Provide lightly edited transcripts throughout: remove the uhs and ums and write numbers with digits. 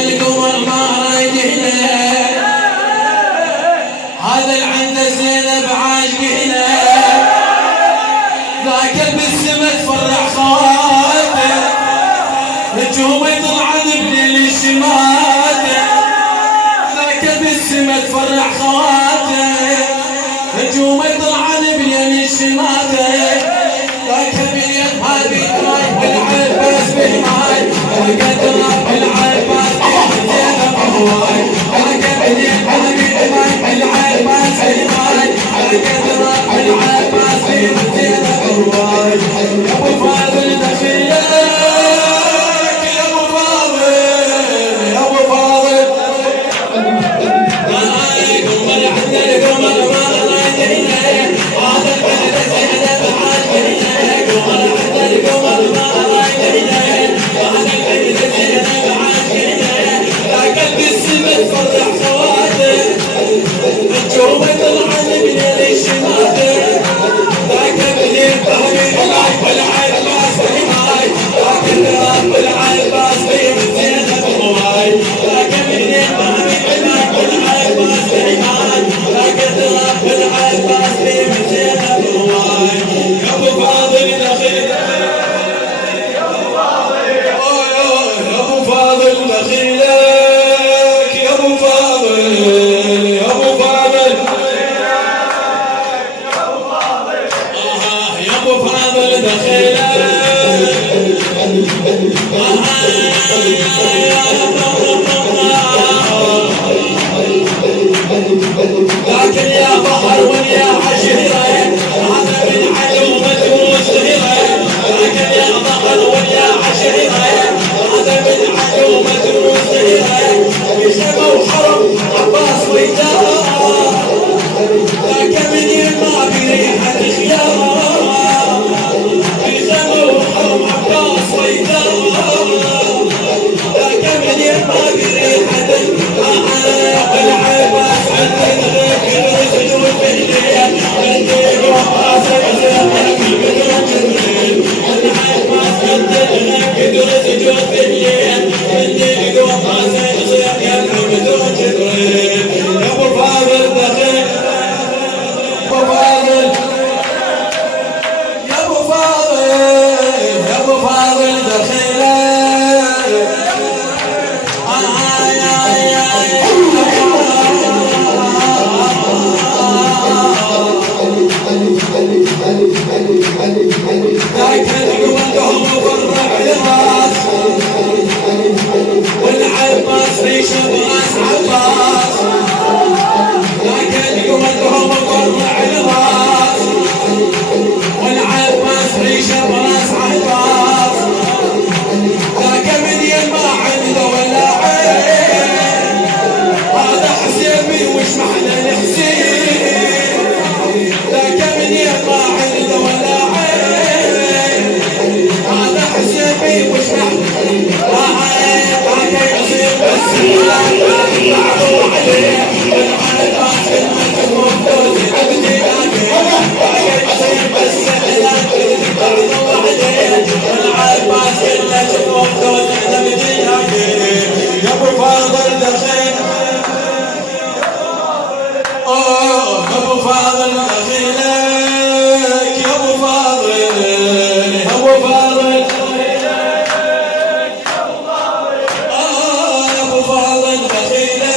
القمر ما رايدنا هذا العنده زينب عاجبنا ذاك بالسما تفرح خواته نجوم يطلعن بليل الشماته ذاك بالسما تفرح خواته نجوم يطلعن بليل الشماته ذاك باليد هذه ماي العباس بالماي القدره بالعباس زينب هواي ذاك باليد هذه ماي العباس بالماي القدره بالعباس زينب هواي يا ابو فاضل دخيلك يا ابو فاضل يا ابو فاضل قمر عند القمر ما رايدنا هذا البلد زينب عاجبنا قمر عند القمر ما رايدنا هذا البلد زينب عاجبنا ذاك بالسما تفرح خواته النجوم يطلعن بليل الشماته ذاك بالليل فهمي العيب والعباس بالماي ذاك الراب والعباس بين زينب هواي ذاك بالليل فهمي العيب والعباس بالماي ذاك الراب والعباس بين زينب هواي يا ابو فاضل دخيلك يا ابو فاضل يا ابو فاضل دخيلك يا ابو فاضل يا ابو فاضل يا ابو فاضل دخيلك لكن يا بحر ويا عشيرة هذا من علومة وصغيرة لكن يا بحر ويا عشيرة هذا من علومة وصغيرة بسما وحرم عباس ويداه ذاك من يما بريحة خيار بسما وحرم عباس ويداه ذاك من يما بريحة العباس عندنا كل سجود بالليل عندي وقاس العباس عندنا كل سجود بالليل عندي وقاس يا ابو فاضل دخيل ابو فاضل يا ابو فاضل يا ابو فاضل دخيلك ذاك القوة وفرح لراس والعباس ريشه براس عباس ذاك القوة وفرح لراس والعباس ريشه براس عباس ذاك من يما عنده ولا عين هذا حسين من وش معنى الحسين ذاك من يما عنده ولا عين هذا حسين من وش معنى ذاك يصير بس يطلعوا عليه والعباس المجنون دوزي عبدي ذاك يصير بس يطلعوا عليه والعباس المجنون دوزي عبدي ذاك يا ابو فاضل دخيل يا ابو فاضل دخيلك يا ابو فاضل يا ابو فاضل يا ابو فاضل دخيلك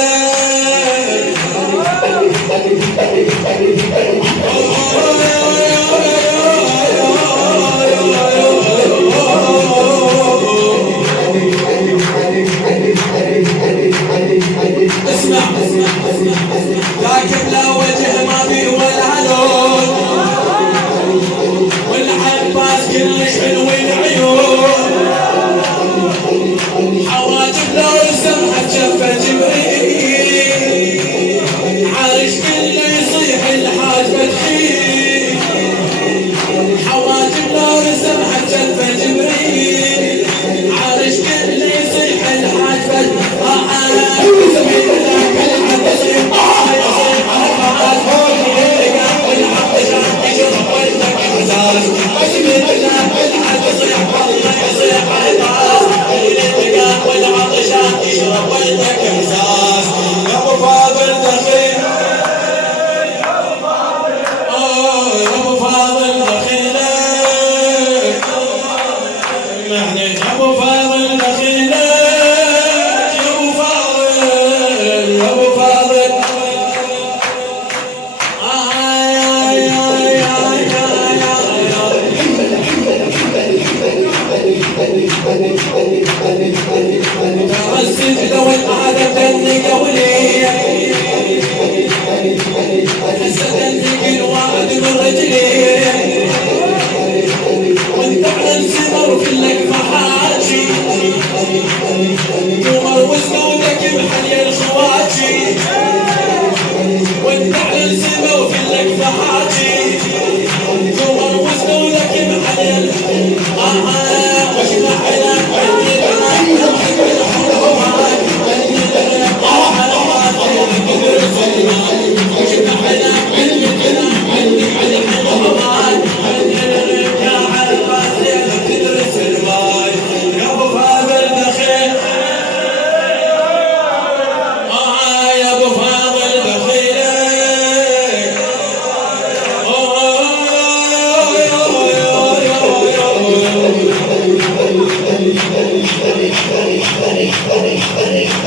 Hey!